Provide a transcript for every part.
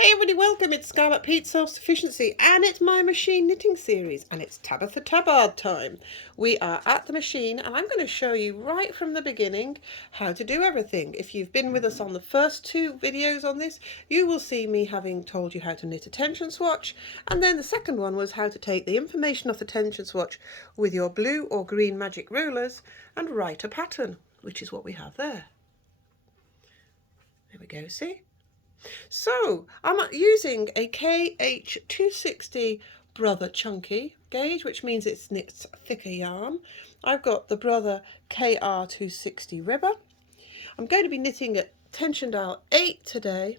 Hey everybody, welcome. It's Scarlet Pete Self-Sufficiency and it's my machine knitting series and it's Tabatha tabard time. We are at the machine and I'm going to show you right from the beginning how to do everything. If you've been with us on the first two videos on this, you will see me having told you how to knit a tension swatch, and then the second one was how to take the information off the tension swatch with your blue or green magic rulers and write a pattern, which is what we have there. There we go, see? So I'm using a KH260 Brother Chunky gauge, which means it's knits thicker yarn. I've got the Brother KR260 Ribber. I'm going to be knitting at tension dial 8 today,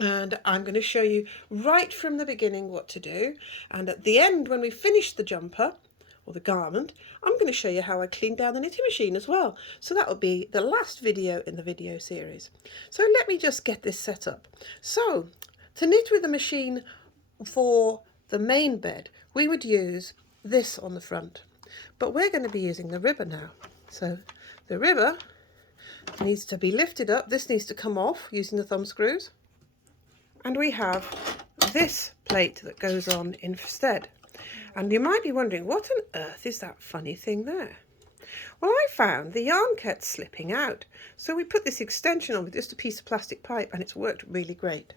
and I'm going to show you right from the beginning what to do, and at the end when we finish the jumper or the garment, I'm going to show you how I clean down the knitting machine as well. So that will be the last video in the video series. So let me just get this set up. So to knit with the machine for the main bed, we would use this on the front, but we're going to be using the ribber now. So the ribber needs to be lifted up. This needs to come off using the thumb screws. And we have this plate that goes on instead. And you might be wondering, what on earth is that funny thing there? Well, I found the yarn kept slipping out. So we put this extension on with just a piece of plastic pipe and it's worked really great.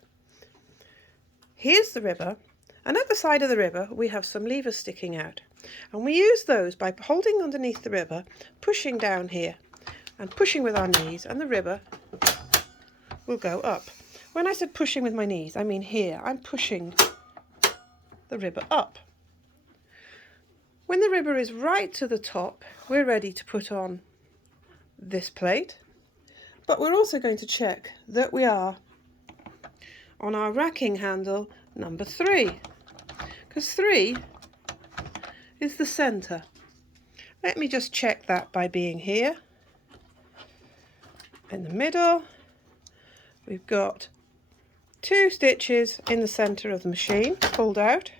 Here's the ribber, and at the side of the ribber we have some levers sticking out. And we use those by holding underneath the ribber, pushing down here and pushing with our knees, and the ribber will go up. When I said pushing with my knees, I mean here. I'm pushing the ribber up. When the ribber is right to the top, we're ready to put on this plate, but we're also going to check that we are on our racking handle number 3, because 3 is the centre. Let me just check that by being here. In the middle, we've got 2 stitches in the centre of the machine pulled out.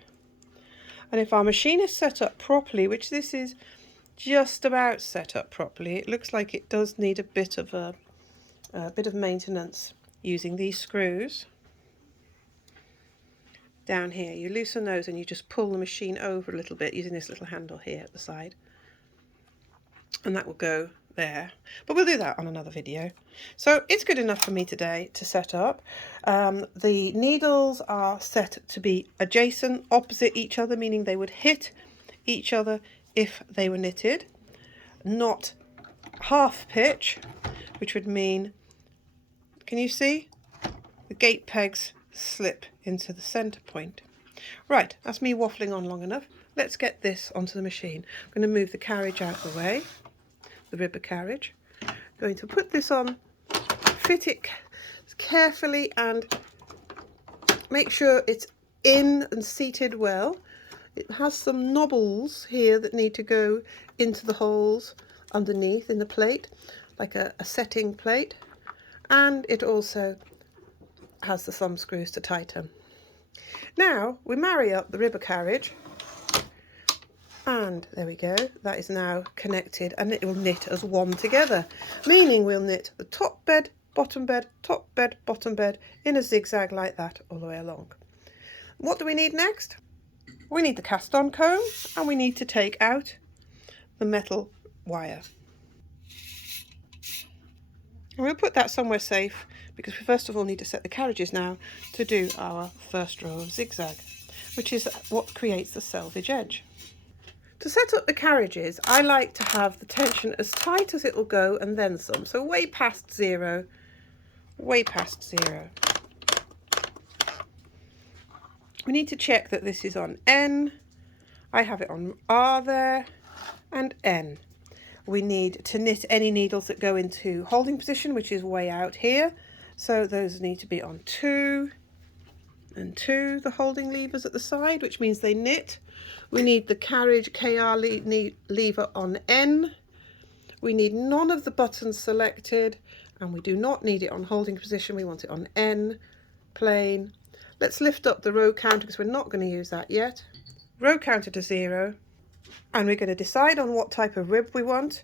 And if our machine is set up properly, which this is just about set up properly, it looks like it does need a bit of maintenance using these screws. Down here, you loosen those and you just pull the machine over a little bit using this little handle here at the side. And that will go there, but we'll do that on another video. So it's good enough for me today to set up. The needles are set to be adjacent, opposite each other, meaning they would hit each other if they were knitted, not half pitch, which would mean, can you see? The gate pegs slip into the center point. Right, that's me waffling on long enough. Let's get this onto the machine. I'm going to move the carriage out of the way. The ribber carriage. Going to put this on, fit it carefully and make sure it's in and seated well. It has some knobbles here that need to go into the holes underneath in the plate, like a setting plate, and it also has the thumb screws to tighten. Now we marry up the ribber carriage. And there we go, that is now connected and it will knit as one together, meaning we'll knit the top bed, bottom bed, top bed, bottom bed in a zigzag like that all the way along. What do we need next? We need the cast on comb and we need to take out the metal wire. And we'll put that somewhere safe because we first of all need to set the carriages now to do our first row of zigzag, which is what creates the selvage edge. To set up the carriages, I like to have the tension as tight as it will go and then some. So way past zero, way past zero. We need to check that this is on N. I have it on R there, and N. We need to knit any needles that go into holding position, which is way out here. So those need to be on 2 and 2, the holding levers at the side, which means they knit. We need the carriage KR lever on N. We need none of the buttons selected, and we do not need it on holding position. We want it on N, plain. Let's lift up the row counter because we're not going to use that yet. Row counter to 0, and we're going to decide on what type of rib we want.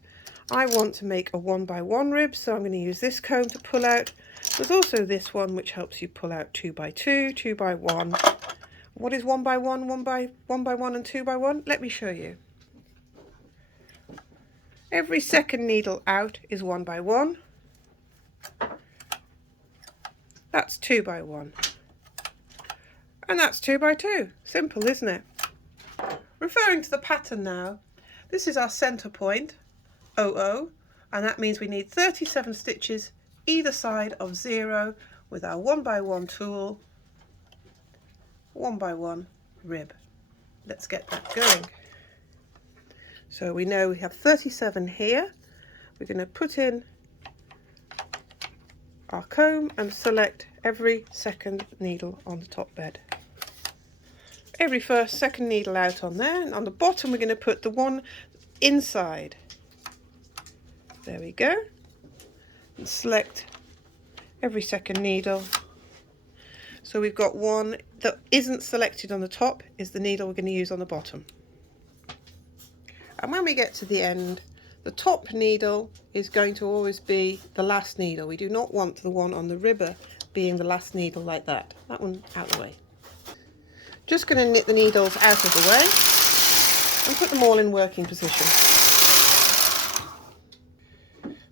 I want to make a 1x1 rib, so I'm going to use this comb to pull out There's also this one which helps you pull out 2 by 2, 2 by 1. What is 1 by 1, 1 by 1 and 2 by 1? Let me show you. Every second needle out is 1 by 1. That's 2 by 1. And that's 2 by 2. Simple, isn't it? Referring to the pattern now, this is our centre point, 00, and that means we need 37 stitches either side of 0 with our 1 by 1 tool, 1 by 1 rib. Let's get that going. So we know we have 37 here. We're going to put in our comb and select every second needle on the top bed. Every second needle out on there, and on the bottom we're going to put the one inside. There we go. And select every second needle. So we've got one that isn't selected on the top, is the needle we're going to use on the bottom. And when we get to the end, the top needle is going to always be the last needle. We do not want the one on the ribber being the last needle like that. That one out of the way. Just going to knit the needles out of the way and put them all in working position.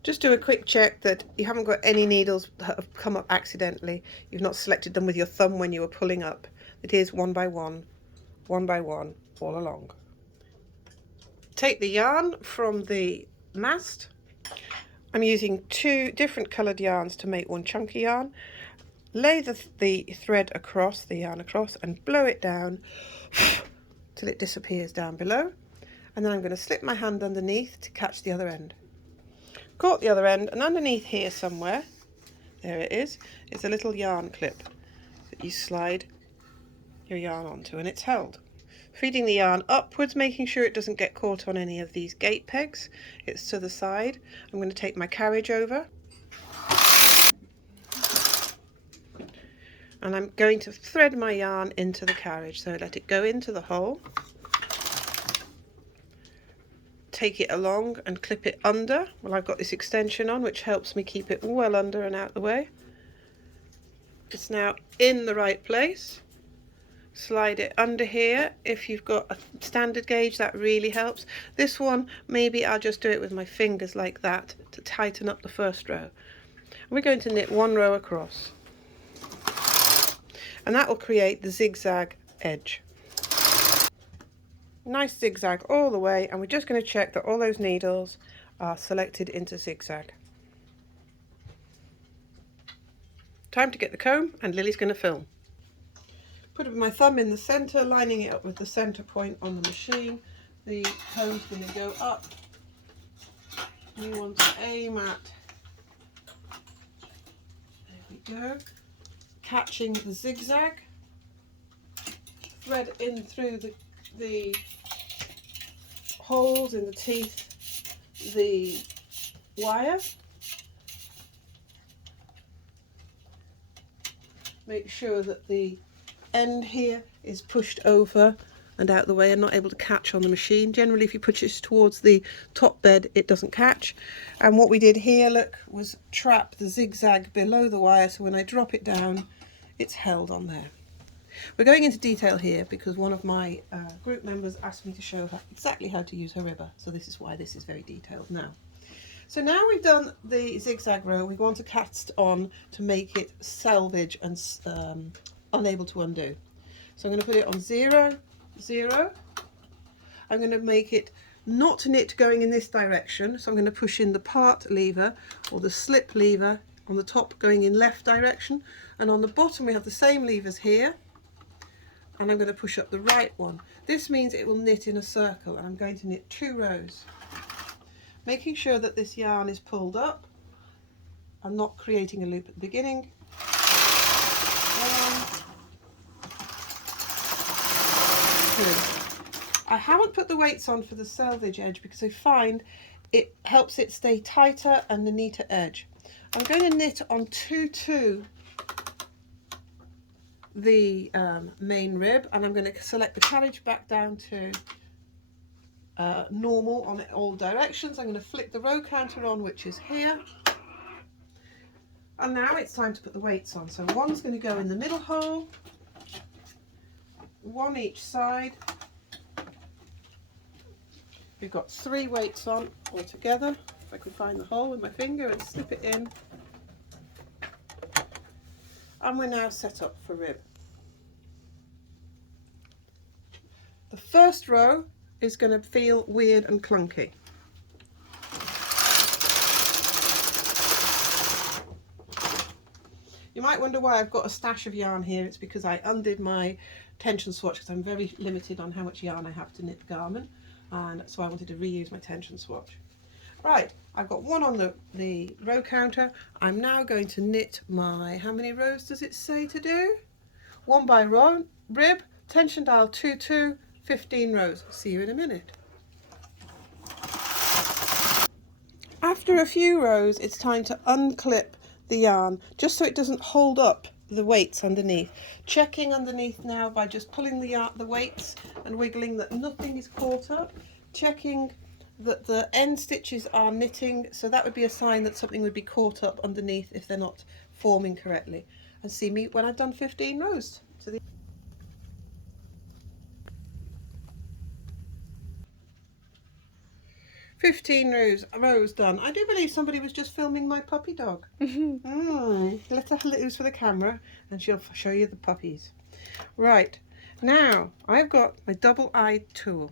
Just do a quick check that you haven't got any needles that have come up accidentally. You've not selected them with your thumb when you were pulling up. It is 1 by 1, 1 by 1 all along. Take the yarn from the mast. I'm using 2 different coloured yarns to make one chunky yarn. Lay the thread across, the yarn across, and blow it down till it disappears down below. And then I'm going to slip my hand underneath to catch the other end. Caught the other end, and underneath here somewhere, there it is, it's a little yarn clip that you slide your yarn onto, and it's held. Feeding the yarn upwards, making sure it doesn't get caught on any of these gate pegs. It's to the side. I'm going to take my carriage over. And I'm going to thread my yarn into the carriage. So let it go into the hole. Take it along and clip it under. Well, I've got this extension on, which helps me keep it well under and out the way. It's now in the right place. Slide it under here. If you've got a standard gauge, that really helps. This one, maybe I'll just do it with my fingers like that to tighten up the first row. We're going to knit 1 row across, and that will create the zigzag edge. Nice zigzag all the way, and we're just going to check that all those needles are selected into zigzag. Time to get the comb, and Lily's going to film. Put my thumb in the centre, lining it up with the centre point on the machine. The comb's going to go up. We want to aim at, there we go, catching the zigzag. Thread in through the holes in the teeth, the wire. Make sure that the end here is pushed over and out the way and not able to catch on the machine. Generally, if you push it towards the top bed, it doesn't catch. And what we did here, look, was trap the zigzag below the wire, so when I drop it down, it's held on there. We're going into detail here because one of my group members asked me to show her exactly how to use her ribber, so this is why this is very detailed now. So now we've done the zigzag row, we want to cast on to make it selvage and unable to undo. So I'm going to put it on 0, 0. I'm going to make it not knit going in this direction, so I'm going to push in the part lever or the slip lever on the top going in left direction, and on the bottom we have the same levers here, and I'm going to push up the right one. This means it will knit in a circle, and I'm going to knit 2 rows, making sure that this yarn is pulled up. I'm not creating a loop at the beginning. 1, 2. I haven't put the weights on for the selvage edge because I find it helps it stay tighter and the neater edge. I'm going to knit on 2-2 the main rib, and I'm going to select the carriage back down to normal on all directions. I'm going to flick the row counter on, which is here. And now it's time to put the weights on. So one's going to go in the middle hole, one each side. We've got 3 weights on altogether. If I can find the hole with my finger and slip it in. And we're now set up for rib. The first row is going to feel weird and clunky. You might wonder why I've got a stash of yarn here. It's because I undid my tension swatch because I'm very limited on how much yarn I have to knit the garment, and so I wanted to reuse my tension swatch. Right, I've got one on the row counter. I'm now going to knit my, how many rows does it say to do? 1 by row, rib, tension dial 2-2, 15 rows. See you in a minute. After a few rows, it's time to unclip the yarn, just so it doesn't hold up the weights underneath. Checking underneath now by just pulling the weights and wiggling that nothing is caught up. Checking that the end stitches are knitting, so that would be a sign that something would be caught up underneath if they're not forming correctly. And see me when I've done 15 rows. 15 rows done. I do believe somebody was just filming my puppy dog. Let her loose for the camera and she'll show you the puppies. Right, now I've got my double-eyed tool.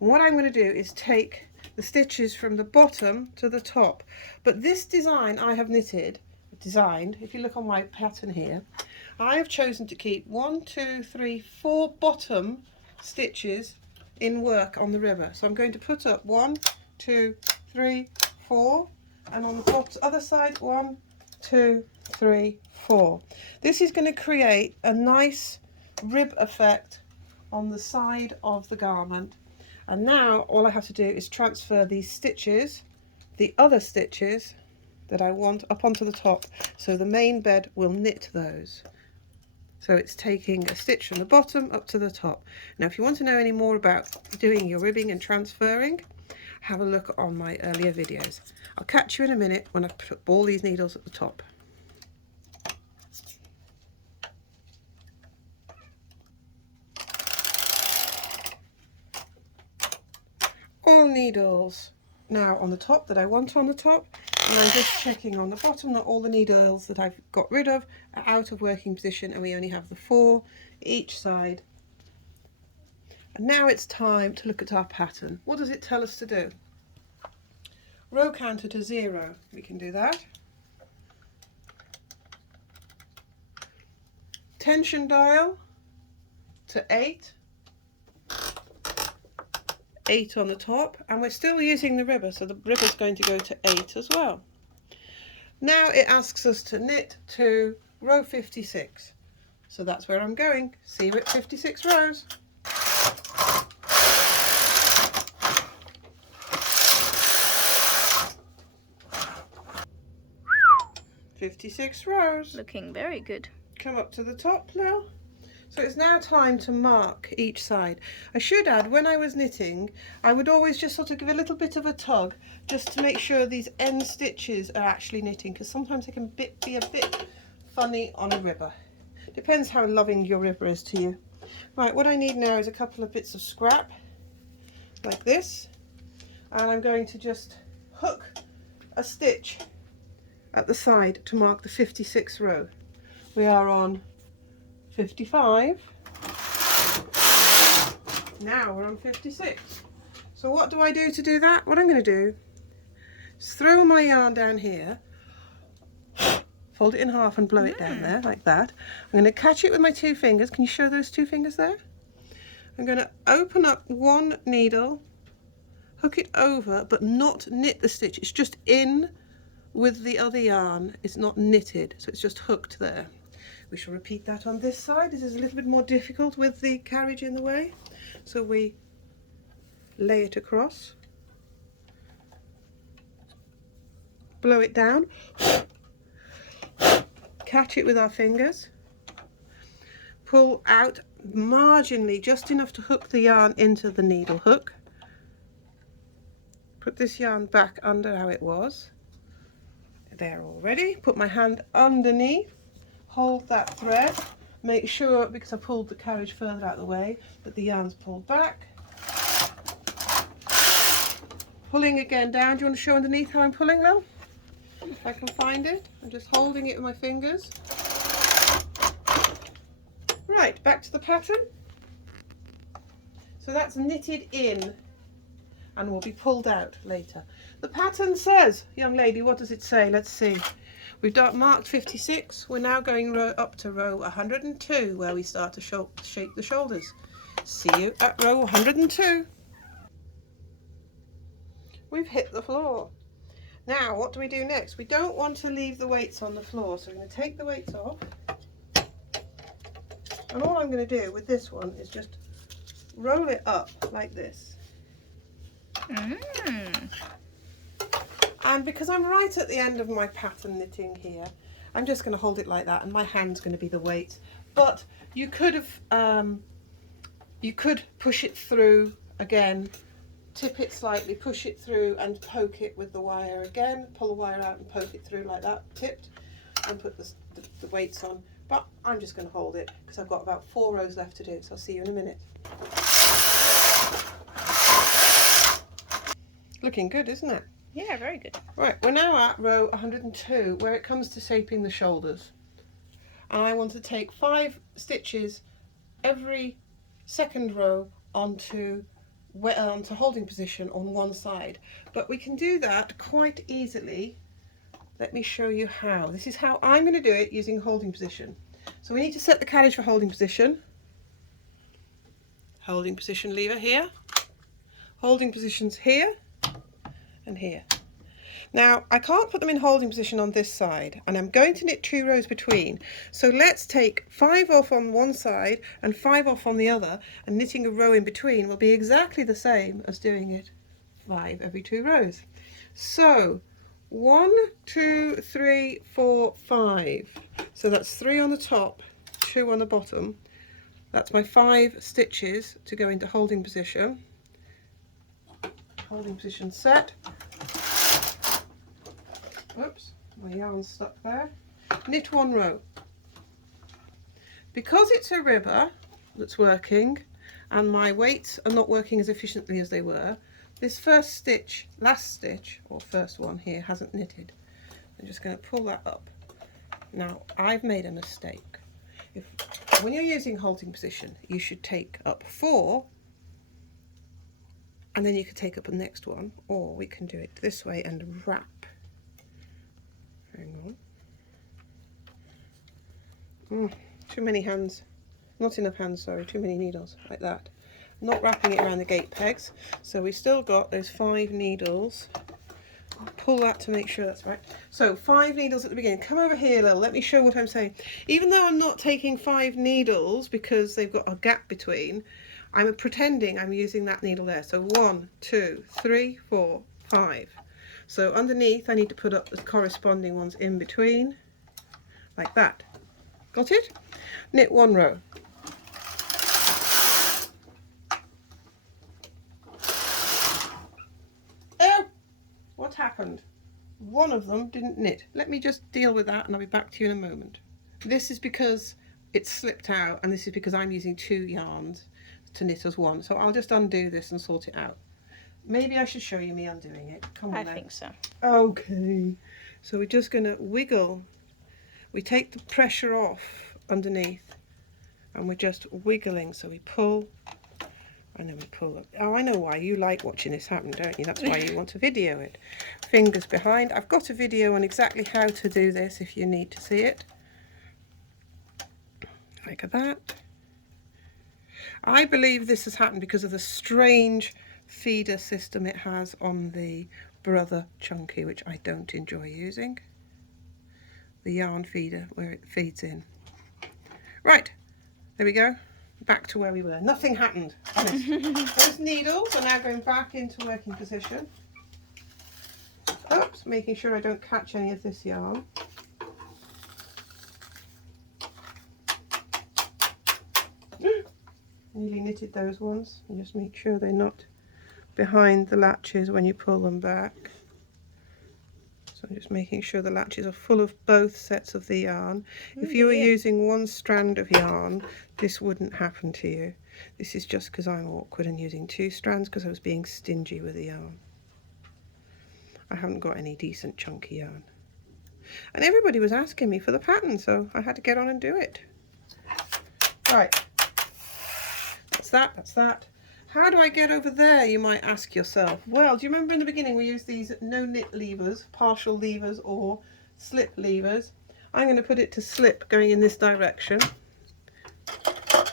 And what I'm going to do is take the stitches from the bottom to the top. But this design I have designed, if you look on my pattern here, I have chosen to keep 1, 2, 3, 4 bottom stitches in work on the river. So I'm going to put up 1, 2, 3, 4, and on the other side 1, 2, 3, 4. This is going to create a nice rib effect on the side of the garment. And now all I have to do is transfer these stitches, the other stitches that I want, up onto the top, so the main bed will knit those. So it's taking a stitch from the bottom up to the top. Now if you want to know any more about doing your ribbing and transferring, have a look on my earlier videos. I'll catch you in a minute when I put all these needles at the top. All needles now on the top that I want on the top, and I'm just checking on the bottom that all the needles that I've got rid of are out of working position, and we only have the 4 each side. And now it's time to look at our pattern. What does it tell us to do? Row counter to 0, we can do that. Tension dial to 8. 8 on the top, and we're still using the ribber, so the ribber is going to go to 8 as well. Now it asks us to knit to row 56, so that's where I'm going. See you at 56 rows. 56 rows. Looking very good. Come up to the top now. So it's now time to mark each side. I should add, when I was knitting, I would always just sort of give a little bit of a tug just to make sure these end stitches are actually knitting, because sometimes they can be a bit funny on a ribber. Depends how loving your ribber is to you. Right, what I need now is a couple of bits of scrap, like this, and I'm going to just hook a stitch at the side to mark the 56th row. We are on 55. Now we're on 56. So what do I do to do that? What I'm going to do is throw my yarn down here, fold it in half and blow it down there like that. I'm going to catch it with my 2 fingers. Can you show those 2 fingers there? I'm going to open up one needle, hook it over, but not knit the stitch. It's just in with the other yarn. It's not knitted, so it's just hooked there. We shall repeat that on this side. This is a little bit more difficult with the carriage in the way. So we lay it across, blow it down, catch it with our fingers, pull out marginally, just enough to hook the yarn into the needle hook. Put this yarn back under how it was. there already. Put my hand underneath, hold that thread, make sure, because I pulled the carriage further out of the way, that the yarn's pulled back. Pulling again down. Do you want to show underneath how I'm pulling now? If I can find it. I'm just holding it with my fingers. Right, back to the pattern. So that's knitted in and will be pulled out later. The pattern says, young lady, what does it say? Let's see. We've marked 56. We're now going up to row 102 where we start to shape the shoulders. See you at row 102. We've hit the floor. Now what do we do next? We don't want to leave the weights on the floor, so I'm going to take the weights off. And all I'm going to do with this one is just roll it up like this. And because I'm right at the end of my pattern knitting here, I'm just going to hold it like that, and my hand's going to be the weight. But you could have, you could push it through again, tip it slightly, push it through, and poke it with the wire again. Pull the wire out and poke it through like that, tipped, and put the weights on. But I'm just going to hold it because I've got about 4 rows left to do. So I'll see you in a minute. Looking good, isn't it? Yeah, very good. Right, we're now at row 102 where it comes to shaping the shoulders. And I want to take 5 stitches every second row onto holding position on one side. But we can do that quite easily. Let me show you how. This is how I'm going to do it using holding position. So we need to set the carriage for holding position. Holding position lever here. Holding positions here and here. Now I can't put them in holding position on this side, and I'm going to knit 2 rows between. So let's take 5 off on one side and 5 off on the other, and knitting a row in between will be exactly the same as doing it 5 every 2 rows. So 1, 2, 3, 4, 5. So that's 3 on the top, 2 on the bottom. That's my 5 stitches to go into holding position. Holding position set. Oops, my yarn's stuck there. Knit 1 row. Because it's a ribber that's working and my weights are not working as efficiently as they were, this first stitch, last stitch, or first one here, hasn't knitted. I'm just going to pull that up. Now, I've made a mistake. When you're using holding position, you should take up 4, and then you can take up the next one, or we can do it this way and wrap. Hang on. Too many hands. Not enough hands, sorry, too many needles, like that. Not wrapping it around the gate pegs. So we've still got those 5 needles. I'll pull that to make sure that's right. So 5 needles at the beginning. Come over here, Lil, let me show what I'm saying. Even though I'm not taking 5 needles because they've got a gap between, I'm pretending I'm using that needle there. So 1, 2, 3, 4, 5. So underneath I need to put up the corresponding ones in between, like that. Got it? Knit 1 row. Oh! What happened? One of them didn't knit. Let me just deal with that and I'll be back to you in a moment. This is because it's slipped out, and this is because I'm using 2 yarns to knit as one. So I'll just undo this and sort it out. Maybe I should show you me undoing it. Come on, I think so. Okay. So we're just going to wiggle. We take the pressure off underneath and we're just wiggling. So we pull and then we pull up. Oh, I know why. You like watching this happen, don't you? That's why you want to video it. Fingers behind. I've got a video on exactly how to do this if you need to see it. Like that. I believe this has happened because of the strange feeder system it has on the Brother Chunky, which I don't enjoy using. The yarn feeder where it feeds in. Right, there we go. Back to where we were. Nothing happened. Honest. Those needles are now going back into working position. Oops, making sure I don't catch any of this yarn. Nearly knitted those ones. You just make sure they're not behind the latches when you pull them back. So I'm just making sure the latches are full of both sets of the yarn. Oh, if you were dear. using one strand of yarn, this wouldn't happen to you. This is just because I'm awkward and using 2 strands because I was being stingy with the yarn. I haven't got any decent chunky yarn. And everybody was asking me for the pattern, so I had to get on and do it. Right. That's that, that's that. How do I get over there, you might ask yourself? Well, do you remember in the beginning we used these no knit levers, partial levers or slip levers? I'm going to put it to slip going in this direction.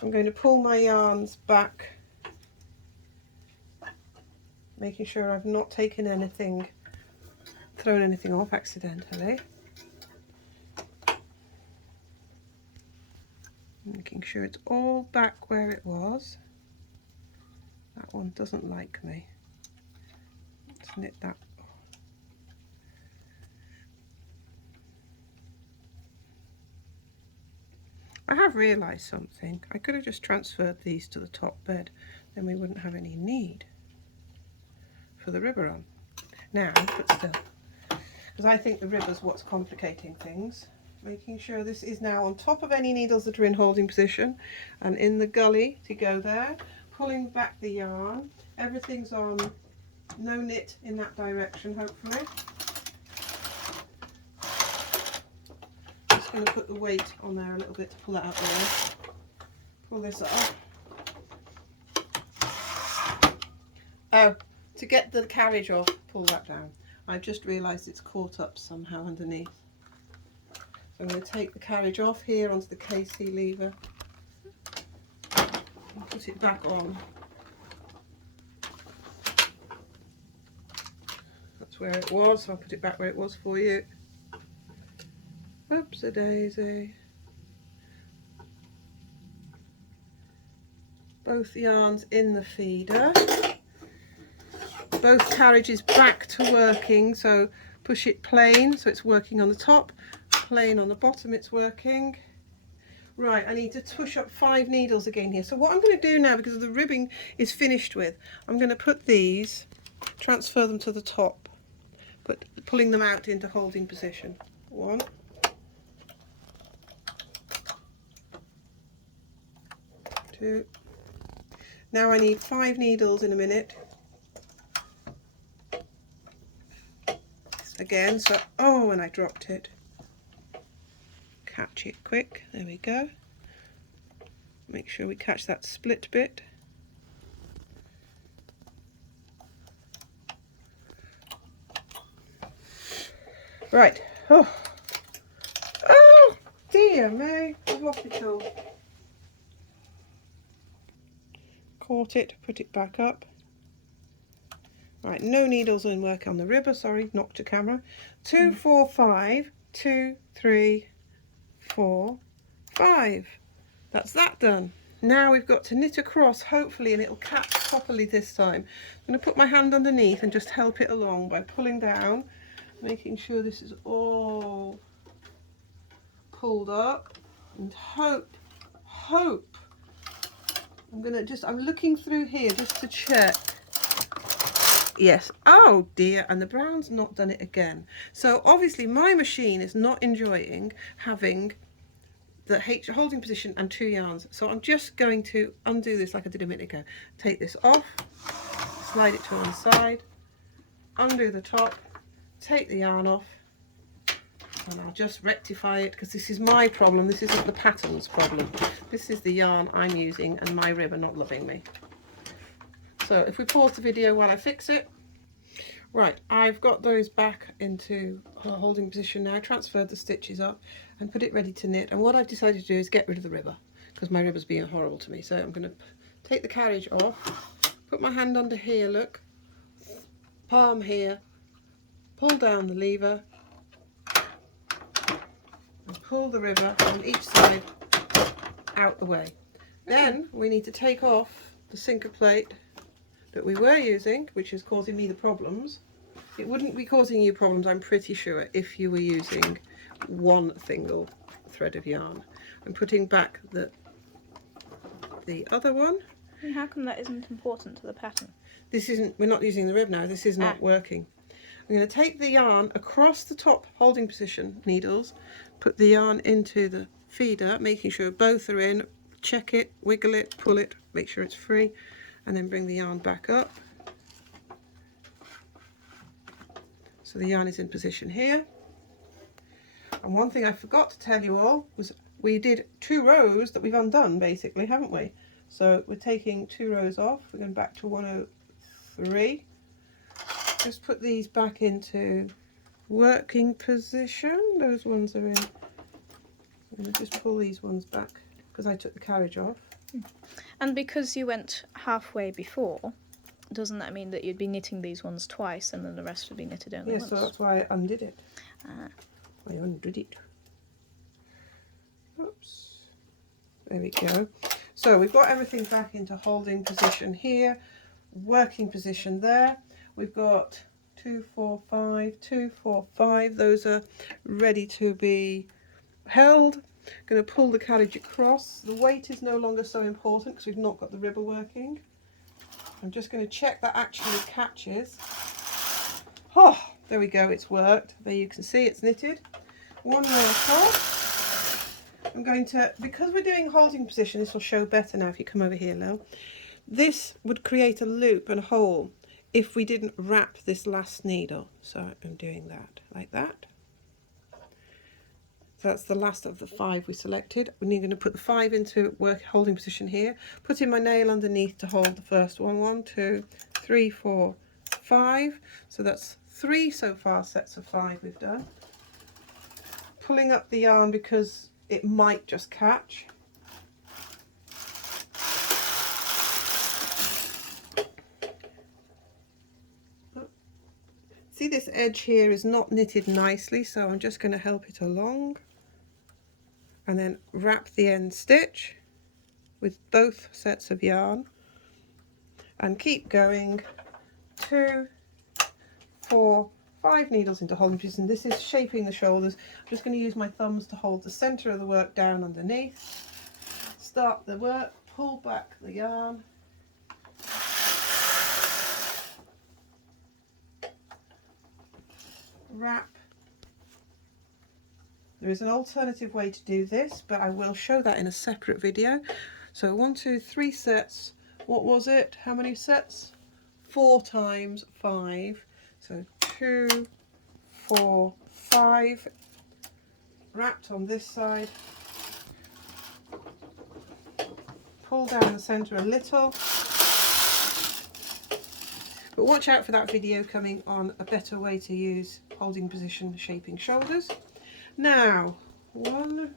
I'm going to pull my yarns back, making sure I've not taken anything, thrown anything off accidentally. Making sure it's all back where it was. That one doesn't like me. Let's knit that. I have realised something. I could have just transferred these to the top bed, then we wouldn't have any need for the ribber on. Now, but still, because I think the ribber's what's complicating things. Making sure this is now on top of any needles that are in holding position and in the gully to go there. Pulling back the yarn. Everything's on no knit in that direction, hopefully. Just going to put the weight on there a little bit to pull that out there. Pull this up. Oh, to get the carriage off, pull that down. I've just realised it's caught up somehow underneath. So I'm going to take the carriage off here onto the KC lever and put it back on. That's where it was, so I'll put it back where it was for you. Oops-a-daisy. Both yarns in the feeder. Both carriages back to working, so push it plain so it's working on the top, plain on the bottom it's working. Right, I need to tush up 5 needles again here. So what I'm going to do now, because the ribbing is finished with, I'm going to put these, transfer them to the top, but pulling them out into holding position. 1, 2. Now I need 5 needles in a minute. Again, so, oh, and I dropped it. Catch it quick, there we go. Make sure we catch that split bit. Right, oh dear me, I've lost it all. Caught it, put it back up. Right, no needles in work on the ribber, sorry, knocked your camera. 2, 4, 5, 2, 3, 4, 5. That's that done. Now we've got to knit across, hopefully, and it'll catch properly this time. I'm going to put my hand underneath and just help it along by pulling down, making sure this is all pulled up, and hope. I'm looking through here just to check. Yes, oh dear, and the brown's not done it again. So obviously my machine is not enjoying having the holding position and 2 yarns. So I'm just going to undo this like I did a minute ago. Take this off, slide it to one side, undo the top, take the yarn off, and I'll just rectify it because this is my problem. This isn't the pattern's problem. This is the yarn I'm using and my ribber not loving me. So if we pause the video while I fix it. Right, I've got those back into holding position now, transferred the stitches up and put it ready to knit. And what I've decided to do is get rid of the ribber because my ribber's being horrible to me. So I'm going to take the carriage off, put my hand under here, look, palm here, pull down the lever and pull the ribber on each side out the way. Then we need to take off the sinker plate that we were using, which is causing me the problems. It wouldn't be causing you problems, I'm pretty sure, if you were using one single thread of yarn. I'm putting back the other one. And how come that isn't important to the pattern? This isn't, we're not using the rib now, this is not working. I'm going to take the yarn across the top holding position needles, put the yarn into the feeder, making sure both are in, check it, wiggle it, pull it, make sure it's free, and then bring the yarn back up. So the yarn is in position here. And one thing I forgot to tell you all was we did 2 rows that we've undone basically, haven't we? So we're taking 2 rows off, we're going back to 103. Just put these back into working position. Those ones are in. I'm going to just pull these ones back because I took the carriage off. And because you went halfway before, doesn't that mean that you'd be knitting these ones twice and then the rest would be knitted only once? Yes, so that's why I undid it. Ah. I undid it. Oops. There we go. So we've got everything back into holding position here, working position there. We've got 2, 4, 5, 2, 4, 5. Those are ready to be held. Going to pull the carriage across. The weight is no longer so important because we've not got the ribber working. I'm just going to check that actually catches. Oh, there we go, it's worked. There you can see it's knitted. One more across. I'm going to, because we're doing holding position, this will show better now if you come over here, Lil. This would create a loop and a hole if we didn't wrap this last needle. So I'm doing that like that. So that's the last of the 5 we selected. We're going to put the 5 into work holding position here. Put in my nail underneath to hold the first one. 1, 2, 3, 4, 5. So that's 3 so far sets of 5 we've done. Pulling up the yarn because it might just catch. See, this edge here is not knitted nicely, so I'm just going to help it along. And then wrap the end stitch with both sets of yarn and keep going. 2, 4, 5 needles into holding position. This is shaping the shoulders. I'm just going to use my thumbs to hold the center of the work down underneath. Start the work, pull back the yarn. Wrap. There is an alternative way to do this, but I will show that in a separate video. So 1, 2, 3 sets. What was it? How many sets? 4 times 5. So 2, 4, 5. Wrapped on this side. Pull down the centre a little. But watch out for that video coming on a better way to use holding position shaping shoulders. Now, 1,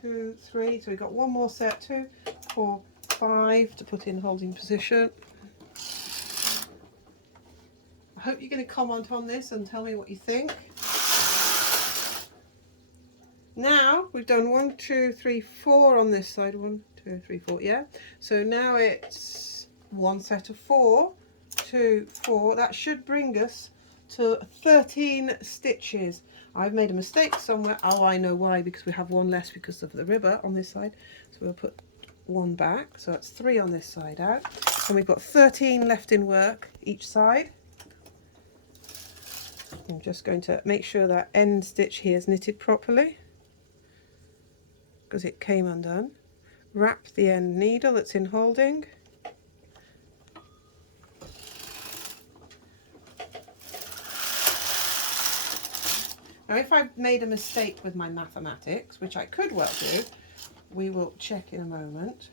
2, 3, so we've got one more set, 2, 4, 5 to put in holding position. I hope you're going to comment on this and tell me what you think. Now, we've done 1, 2, 3, 4 on this side, 1, 2, 3, 4, yeah. So now it's 1 set of 4, 2, 4, that should bring us to 13 stitches. I've made a mistake somewhere. Oh, I know why, because we have 1 less because of the ribber on this side. So we'll put 1 back. So that's 3 on this side out. And we've got 13 left in work each side. I'm just going to make sure that end stitch here is knitted properly because it came undone. Wrap the end needle that's in holding. Now, if I've made a mistake with my mathematics, which I could well do, we will check in a moment.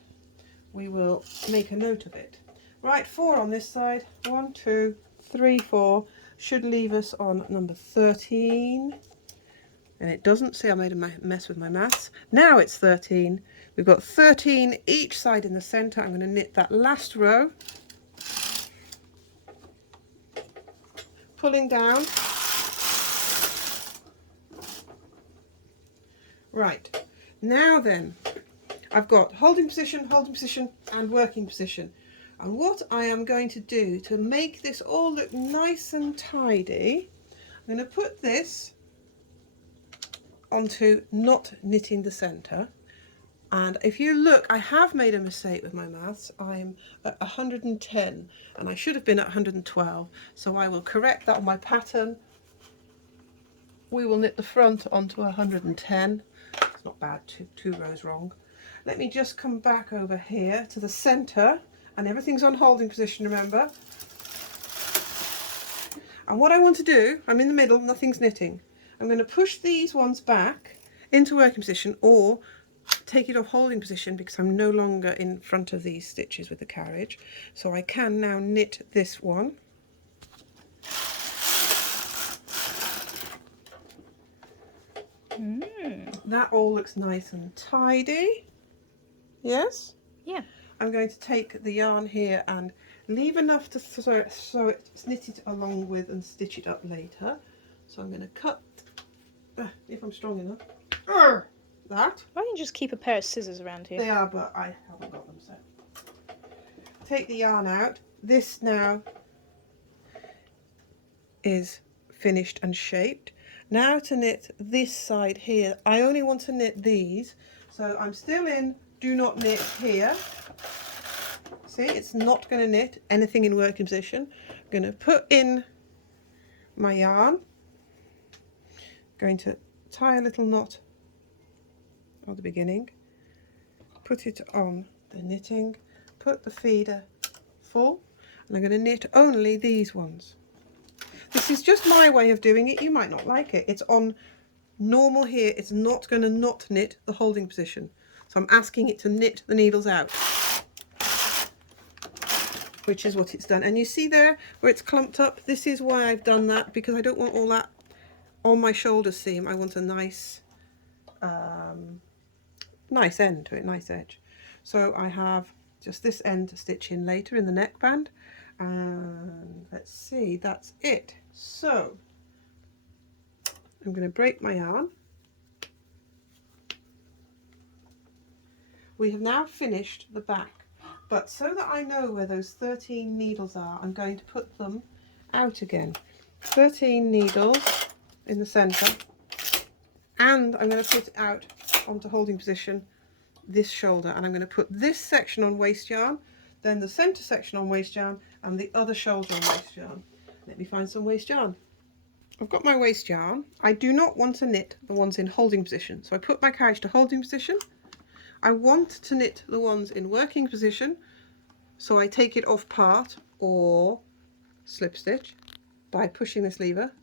We will make a note of it. Right, 4 on this side. 1, 2, 3, 4. Should leave us on number 13. And it doesn't. See, I made a mess with my maths. Now it's 13. We've got 13 each side in the centre. I'm going to knit that last row. Pulling down. Right, now then, I've got holding position, and working position. And what I am going to do to make this all look nice and tidy, I'm going to put this onto not knitting the centre. And if you look, I have made a mistake with my maths. I'm at 110 and I should have been at 112. So I will correct that on my pattern we will knit the front onto 110. It's not bad, two rows wrong. Let me just come back over here to the center, and everything's on holding position, remember. And what I want to do, I'm in the middle, nothing's knitting. I'm going to push these ones back into working position or take it off holding position because I'm no longer in front of these stitches with the carriage. So I can now knit this one. That all looks nice and tidy. Yes? Yeah. I'm going to take the yarn here and leave enough to so it's knitted along with and stitch it up later. So I'm going to cut, if I'm strong enough, that. Why don't you just keep a pair of scissors around here? They are, but I haven't got them, so. Take the yarn out. This now is finished and shaped. Now to knit this side here. I only want to knit these, so I'm still in do not knit here. See, it's not going to knit anything in working position. I'm going to put in my yarn. Going to tie a little knot at the beginning. Put it on the knitting. Put the feeder full. And I'm going to knit only these ones. This is just my way of doing it. You might not like it. It's on normal here. It's not going to not knit the holding position. So I'm asking it to knit the needles out, which is what it's done. And you see there where it's clumped up? This is why I've done that, because I don't want all that on my shoulder seam. I want a nice nice end to it, nice edge. So I have just this end to stitch in later in the neckband. And let's see, that's it. So I'm going to break my yarn. We have now finished the back, but so that I know where those 13 needles are, I'm going to put them out again. 13 needles in the center, and I'm going to put it out onto holding position this shoulder, and I'm going to put this section on waste yarn, then the center section on waste yarn, and the other shoulder on waste yarn. Let me find some waste yarn. I've got my waste yarn. I do not want to knit the ones in holding position, so I put my carriage to holding position. I want to knit the ones in working position, so I take it off part or slip stitch by pushing this lever,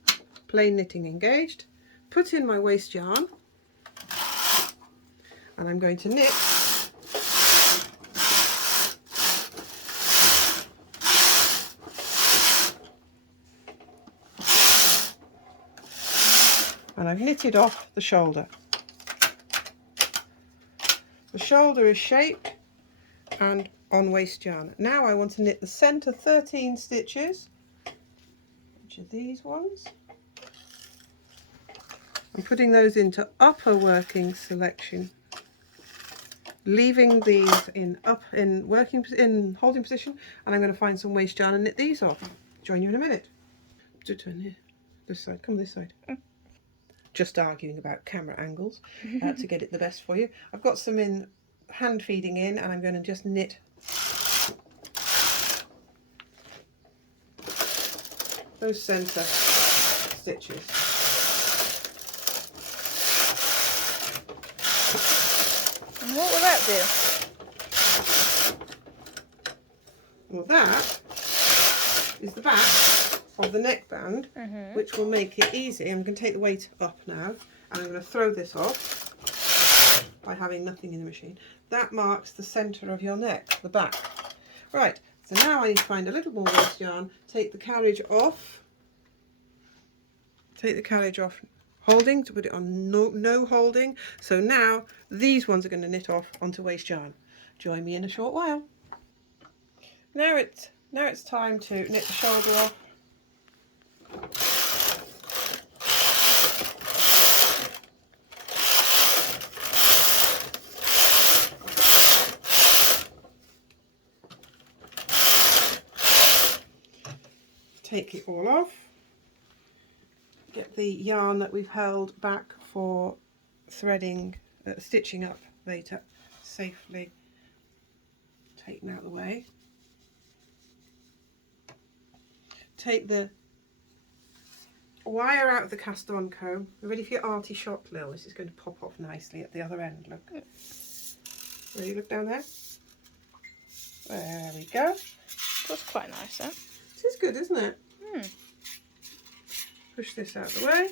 plain knitting engaged, put in my waste yarn, and I'm going to knit and I've knitted off the shoulder. The shoulder is shaped and on waste yarn. Now I want to knit the center 13 stitches, which are these ones. I'm putting those into upper working selection, leaving these in holding position, and I'm going to find some waste yarn and knit these off. Join you in a minute. To turn here, this side, come this side. Just arguing about camera angles to get it the best for you. I've got some in hand feeding in, and I'm going to just knit those center stitches. And what will that do? Well, that is the back of the neckband, which will make it easy. I'm going to take the weight up now, and I'm going to throw this off by having nothing in the machine. That marks the centre of your neck, the back. Right, so now I need to find a little more waste yarn, take the carriage off, holding to put it on no holding. So now these ones are going to knit off onto waste yarn. Join me in a short while. Now it's time to knit the shoulder off. Take it all off. Get the yarn that we've held back for threading, stitching up later, safely taken out of the way. Take the wire out of the cast on comb. You ready for your arty shot, Lil? This is going to pop off nicely at the other end. Look. Ready? Look down there. There we go. That's quite nice, huh? This is good, isn't it? Hmm. Push this out of the way.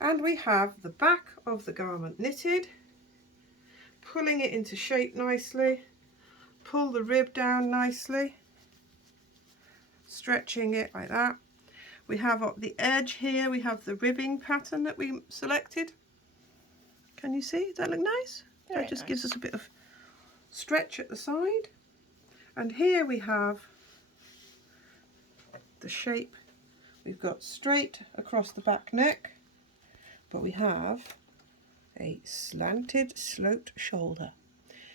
And we have the back of the garment knitted. Pulling it into shape nicely. Pull the rib down nicely. Stretching it like that. We have at the edge here, we have the ribbing pattern that we selected. Can you see? Does that look nice? Very That just nice. gives us a bit of stretch at the side. And here we have the shape. We've got straight across the back neck, but we have a slanted, sloped shoulder.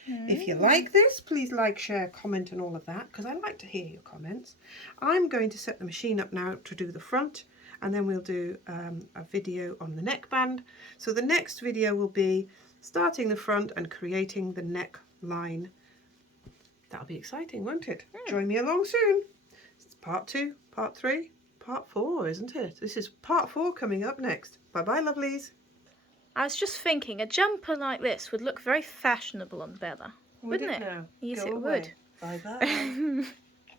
If you like this, please like, share, comment and all of that, because I like to hear your comments. I'm going to set the machine up now to do the front, and then we'll do a video on the neckband. So the next video will be starting the front and creating the neckline. That'll be exciting, won't it? Join me along soon. It's part 2, part 3, part 4, isn't it? This is part 4 coming up next. Bye-bye, lovelies. I was just thinking, a jumper like this would look very fashionable on Bella, wouldn't it? Now? Yes, Go it away. would. Bye-bye.